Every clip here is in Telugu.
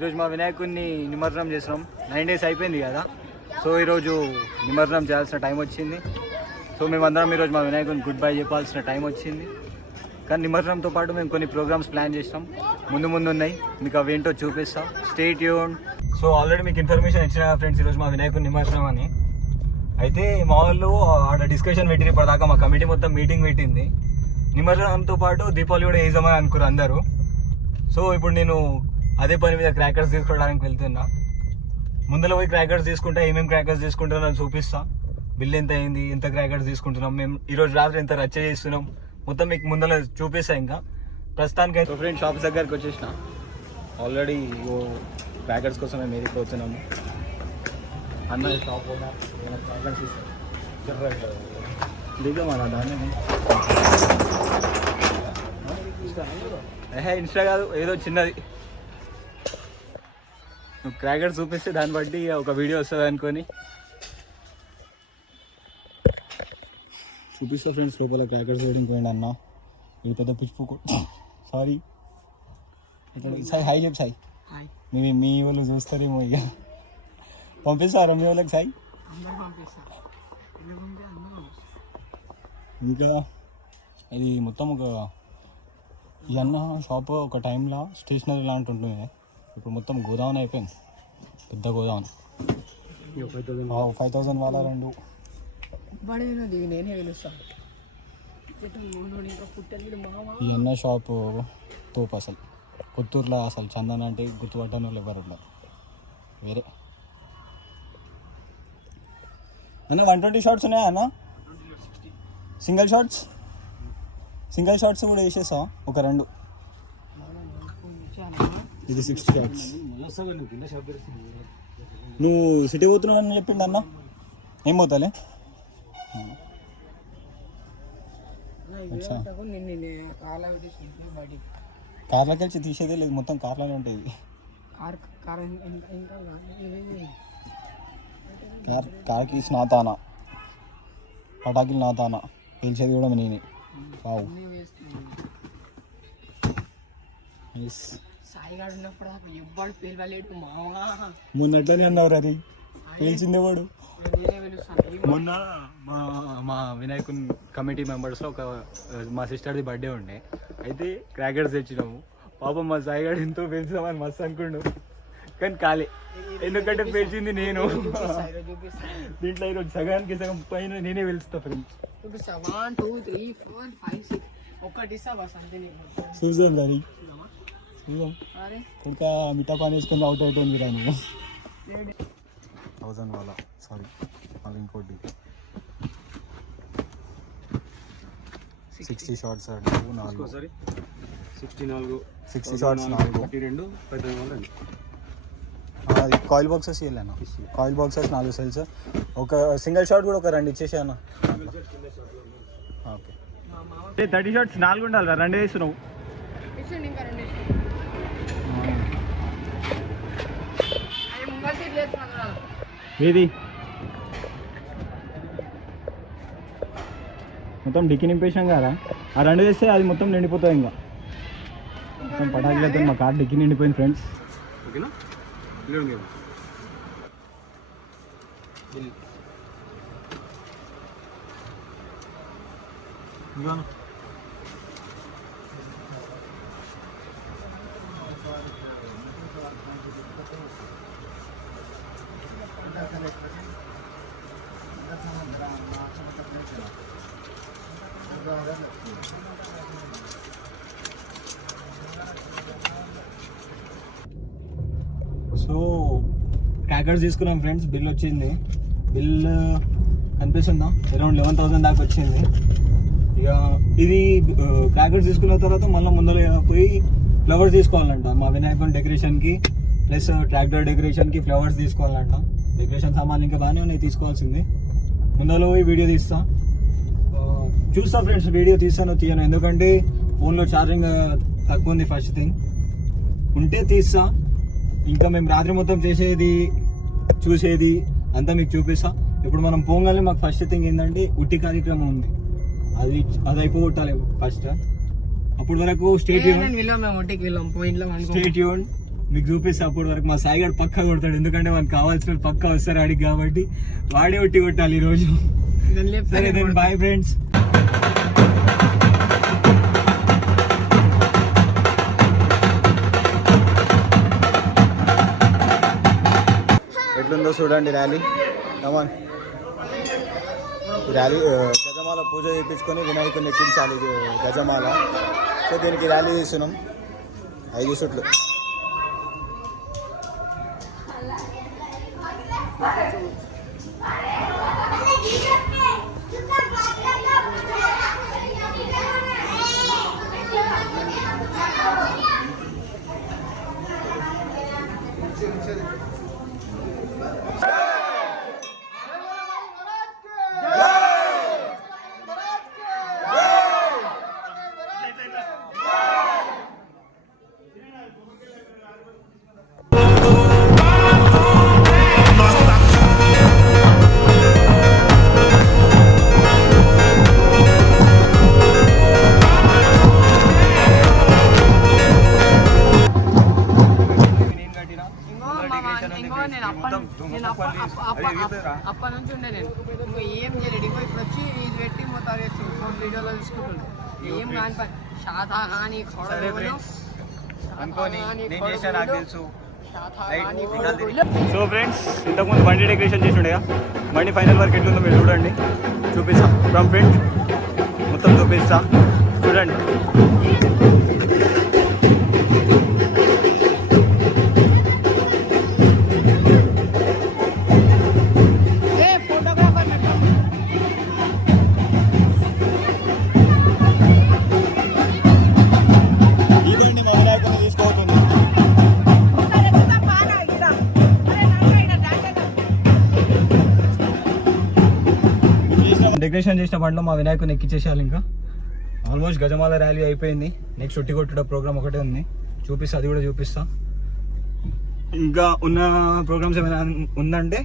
ఈరోజు మా వినాయకుడిని నిమజ్జనం చేసినాం. 9 days అయిపోయింది కదా. సో ఈరోజు నిమజ్జనం చేయాల్సిన టైం వచ్చింది. సో మేమందరం ఈరోజు మా వినాయకుడిని గుడ్ బై చెప్పాల్సిన టైం వచ్చింది. కానీ నిమజ్జనంతో పాటు మేము కొన్ని ప్రోగ్రామ్స్ ప్లాన్ చేసినాం. ముందు ఉన్నాయి, మీకు అవేంటో చూపిస్తాం. Stay tune. సో ఆల్రెడీ మీకు ఇన్ఫర్మేషన్ ఇచ్చిన ఫ్రెండ్స్, ఈరోజు మా వినాయకుడిని నిమజ్జనం అని. అయితే మా వాళ్ళు ఆడ డిస్కషన్ పెట్టిన ఇప్పటిదాకా మా కమిటీ మొత్తం మీటింగ్ పెట్టింది. నిమజ్జనంతో పాటు దీపావళి కూడా వేద్దామని అనుకున్నారు అందరూ. సో ఇప్పుడు నేను అదే పని మీద క్రాకర్స్ తీసుకోవడానికి వెళ్తున్నా. ముందర పోయి క్రాకర్స్ తీసుకుంటా, ఏమేమి క్రాకర్స్ తీసుకుంటున్నా అని చూపిస్తా. బిల్ ఎంత అయింది, ఎంత క్రాకర్స్ తీసుకుంటున్నాం, మేము ఈరోజు రాత్రి ఎంత రచ్చ చేస్తున్నాం, మొత్తం మీకు ముందర చూపిస్తా. ఇంకా ప్రస్తుతానికి అయితే ఫ్రెండ్ షాప్స్ దగ్గరికి వచ్చేసిన. ఆల్రెడీ క్రాకర్స్ కోసం మేము ఏది పోతున్నాము. అన్న షాప్ క్రాకర్స్ ఇస్తాం దిగమా దాన్ని. ఇన్స్టా కాదు, ఏదో చిన్నది. నువ్వు క్రాకర్స్ చూపిస్తే దాన్ని బట్టి ఒక వీడియో వస్తుంది అనుకొని చూపిస్తా ఫ్రెండ్స్. లోపల క్రాకర్స్ వేయడానికి పోయింది అన్న. ఇది పెద్ద పిచ్చిపోకు. సారీ సాయి, హాయ్ చెప్పు సాయి. మీ వాళ్ళు చూస్తారేమో ఇక. పంపిస్తారా మీ వాళ్ళకి సాయి? ఇంకా ఇది మొత్తం ఈ అన్న షాప్ ఒక టైంలో స్టేషనరీ లాంటి ఉంటుంది. ఇప్పుడు మొత్తం గోదావరి అయిపోయింది, పెద్ద గోదావరి. 5,000 వాళ్ళ 2 ఈ అన్న షాపు తోపు. అసలు కొత్తూరులో అసలు చందన్ అంటే గుర్తుపట్టని వాళ్ళు ఎవరు ఉన్నారు వేరే. అన్న 120 షార్ట్స్ ఉన్నాయా అన్న? సింగిల్ షార్ట్స్ కూడా వేసేసా ఒక 2. ఇది 60 షార్ట్స్. నువ్వు సిటీ పోతున్నావు అని చెప్పిండు అన్న. ఏం పోతాలే? కార్లోకి వచ్చి తీసేదే లేదు, మొత్తం కార్లోనే ఉంటుంది. కార్కి నాతానా, పటాకిలు నాతానా, పిలిచేది కూడా నేనే. వావ్, మొన్నట్లనే అన్నవారు, అది పేల్చిందే వాడు. మొన్న మా వినాయకుని కమిటీ మెంబర్స్లో మా సిస్టర్ది బర్త్డే ఉండే. అయితే క్రాకర్స్ తెచ్చినాము. పాపం మా సాయిగాడు ఎంతో పేల్చామని మస్తు అనుకుండు, కానీ కాలే. ఎందుకంటే పేల్చింది నేను. దీంట్లో ఈరోజు సగానికి సగం పైన నేనే పిలుస్తా ఫ్రెండ్స్. చూసాం దాని ఇంకా మిఠా పాని వేసుకొని అవుట్ అవుతుంది రా నువ్వు. 1000 వాళ్ళ సారీ, అది ఇంకోటి 60 షార్ట్స్ 60 షార్ట్స్ 4. అది కాయిల్ బాక్సెస్ ఇవ్వలేనా? Coil boxes 4 cells. ఒక సింగిల్ షాట్ కూడా ఒక 2 ఇచ్చేసా అన్న. ఓకే, 30 షార్ట్స్ 4 ఉండాలి. 2 వేస్తున్నావు. ఏది మొత్తం డిక్కి నింపేసాం కదా, ఆ 2 వేస్తే అది మొత్తం నిండిపోతుంది. ఇంకా మొత్తం పటాకులతో మా కార్ డిక్కి నిండిపోయింది ఫ్రెండ్స్. ఓకేనా? సో క్రాకర్స్ తీసుకున్నాం ఫ్రెండ్స్. బిల్ వచ్చింది. బిల్ కనిపిస్తుందా? అరౌండ్ 11,000 దాకా వచ్చింది. ఇక ఇది క్రాకర్స్ తీసుకున్న తర్వాత మళ్ళీ ముందర పోయి ఫ్లవర్స్ తీసుకోవాలంట. మా వినాయకుని డెకరేషన్కి ప్లస్ ట్రాక్టర్ డెకరేషన్కి ఫ్లవర్స్ తీసుకోవాలంట. డెకరేషన్ సామాన్లు ఇంకా బాగానే ఉన్నాయి, తీసుకోవాల్సింది. ముందర పోయి వీడియో చూస్తా ఫ్రెండ్స్. వీడియో తీస్తాను తీయను, ఎందుకంటే ఫోన్లో ఛార్జింగ్ తక్కువ ఉంది. ఫస్ట్ థింగ్ ఉంటే తీస్తా. ఇంకా మేము రాత్రి మొత్తం చేసేది చూసేది అంతా మీకు చూపిస్తా. ఇప్పుడు మనం పోగానే మాకు ఫస్ట్ థింగ్ ఏంటంటే ఉట్టి కార్యక్రమం ఉంది, అది అయిపోగొట్టాలి ఫస్ట్. అప్పటి వరకు స్టే ట్యూన్. మీకు చూపిస్తే అప్పటి వరకు మా సాయి గారు పక్కా కొడతాడు, ఎందుకంటే మనకు కావాల్సిన పక్కా వస్తారు ఆడికి కాబట్టి వాడే ఒట్టి కొట్టాలి ఈరోజు. సరే దెన్ బాయ్ ఫ్రెండ్స్. ఎట్లుందో చూడండి ర్యాలీ. కమాన్, ర్యాలీ గజమాల పూజ చేయించుకొని వినాయకుడిని ఎక్కించాలి గజమాల. సో దీనికి ర్యాలీ చేస్తున్నాం 5 చుట్లు. అప్పటి నుంచి ఉండే నేను ఇంకా ఏం చేయలేదు. ఇంకో ఇప్పుడు వచ్చి ఇది పెట్టి మొత్తం వీడియోలో తీసుకుంటున్నాను. ఏం కాని పని శాతహాని సో ఫ్రెండ్స్, ఇంతకుముందు బండి డెకరేషన్ చేసి ఉండేగా, బండి ఫైనల్ వర్క్ ఎట్లుందో మీరు చూడండి. చూపిస్తా ఫ్రమ్ ఫ్రంట్ మొత్తం చూపిస్తా చూడండి. డెకరేషన్ చేసిన బండిలో మా వినాయకుని ఎక్కించేసాలి. ఇంకా ఆల్మోస్ట్ గజమాల ర్యాలీ అయిపోయింది. నెక్స్ట్ ఉట్టి కొట్టుడ ప్రోగ్రామ్ ఒకటే ఉంది, చూపిస్తా, అది కూడా చూపిస్తా. ఇంకా ఉన్న ప్రోగ్రామ్స్ ఏమైనా ఉందంటే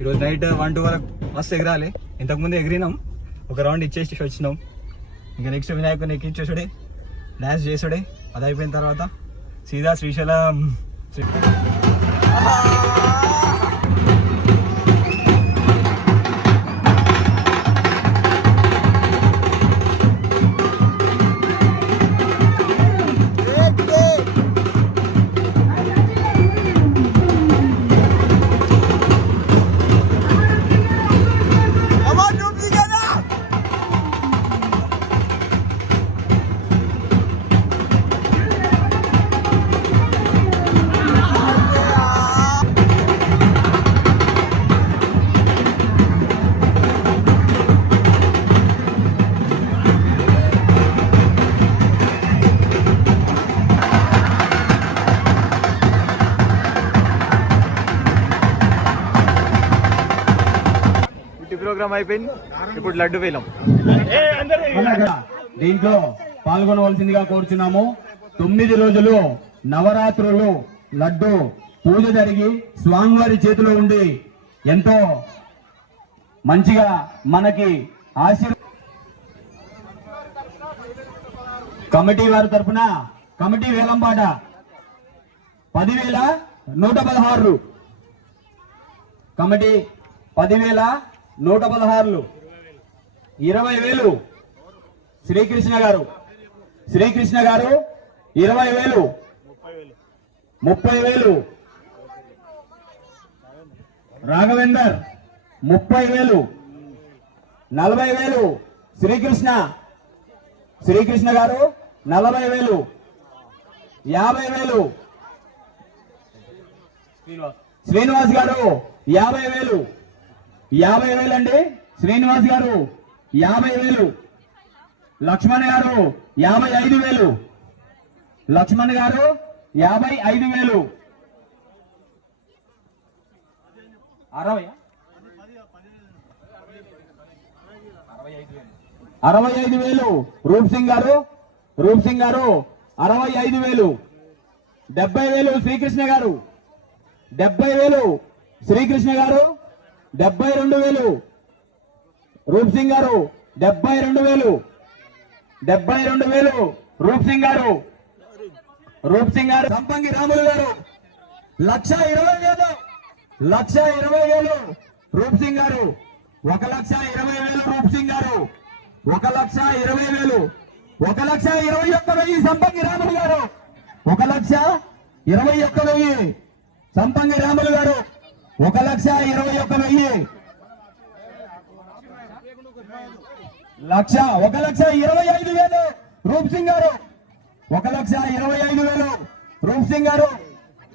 ఈరోజు నైట్ 1-2 వరకు మస్తు ఎగరాలి. ఇంతకుముందు ఎగిరినాం, ఒక రౌండ్ ఇచ్చేసి వచ్చినాం. ఇంకా నెక్స్ట్ వినాయకుని ఎక్కించేసాడే, డ్యాన్స్ చేసాడే. అది అయిపోయిన తర్వాత సీదా శ్రీశైలం. ప్రోగ్రామ్ అయిపోయింది, ఇప్పుడు లడ్డు వేలం. దీంట్లో పాల్గొనవలసిందిగా కోరుచున్నాము. 9 రోజులు నవరాత్రులు లడ్డు పూజ జరిగి స్వామివారి చేతిలో ఉండి ఎంతో మంచిగా మనకి కమిటీ వారి తరఫున కమిటీ వేలంపాట 10,116. కమిటీ 10,116. 20,000 శ్రీకృష్ణ గారు 20,000. 30,000 రాఘవేందర్. 30,000. 40,000 శ్రీకృష్ణ గారు 40,000. 50,000 శ్రీనివాస్ గారు 50,000. 50,000 అండి. శ్రీనివాస్ గారు 50,000. లక్ష్మణ్ గారు 55,000. లక్ష్మణ్ గారు 55,000. 65,000 రూప్ సింగ్ గారు 65,000. 70,000 శ్రీకృష్ణ గారు 70,000. శ్రీకృష్ణ గారు 72,000. రూప్ సింగ్ గారు 72,000. 72,000 రూప్ సింగ్ గారు. సంపంగి రాములు గారు 1,20,000 1,20,000 రూప్ సింగ్ గారు 1,20,000 రూప్ సింగ్ గారు 1,20,000 1,21,000 సంపంగి రాములు గారు 1,21,000 సంపంగి రాములు గారు 1,21,000 1,25,000 రూప్ సింగ్ గారు 1,25,000 రూప్ సింగ్ గారు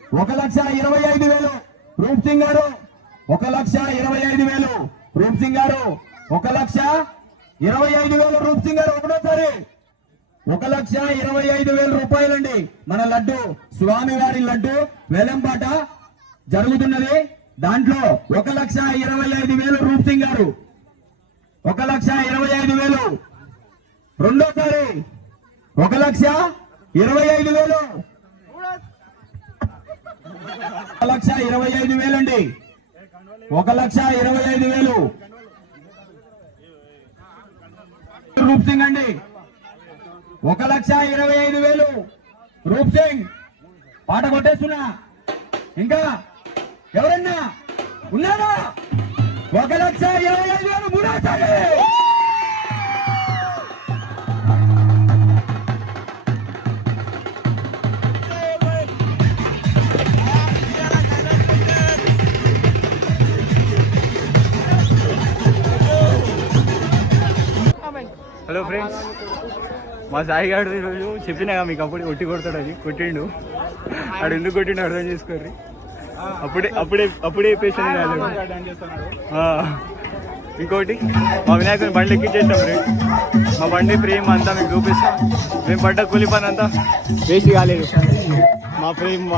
1,25,000 రూప్ సింగ్ గారు 1,25,000 రూప్ సింగ్ గారు 1,25,000 రూప్ సింగ్ గారు ఒకటోసారి 1,25,000 రూపాయలండి. మన లడ్డు స్వామివారి లడ్డు వేలంపాట జరుగుతున్నది. దాంట్లో 1,25,000 రూప్ సింగ్ గారు 1,25,000 రెండోసారి 1,25,000 1,25,000 అండి 1,25,000 రూప్ సింగ్ అండి 1,25,000 రూప్ సింగ్ పాట కొట్టేస్తున్నా. ఇంకా ఎవరన్నా ఉన్నారా? 1,25,000 మూడోసారి హలో ఫ్రెండ్స్, మా సాయి గారు ఈరోజు చెప్పినా మీకు అప్పుడు కొట్టి కొడతాడు, అది కొట్టిండు. ఆడు ఎందుకు కొట్టిండు అర్థం చేసుకోర్రి. అప్పుడే పేషెంట్ కాలేదు. ఇంకోటి మా వినాయకుని బండి ఎక్కించేస్తాం ఫ్రెండ్స్. మా బండి ప్రేమ అంతా మీకు చూపిస్తాం. మేము పడ్డ కూలి పని అంతా వేస్ట్ కాలేదు. మా ప్రేమ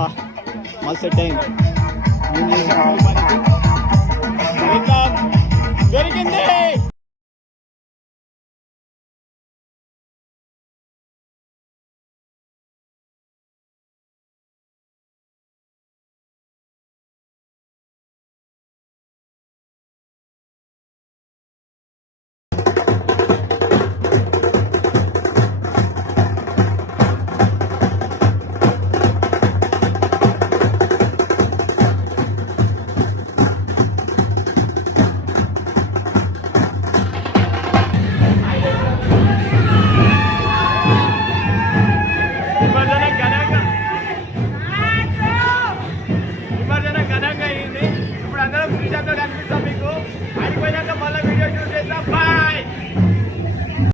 మస్తు సెట్ అయింది. దొరికింది.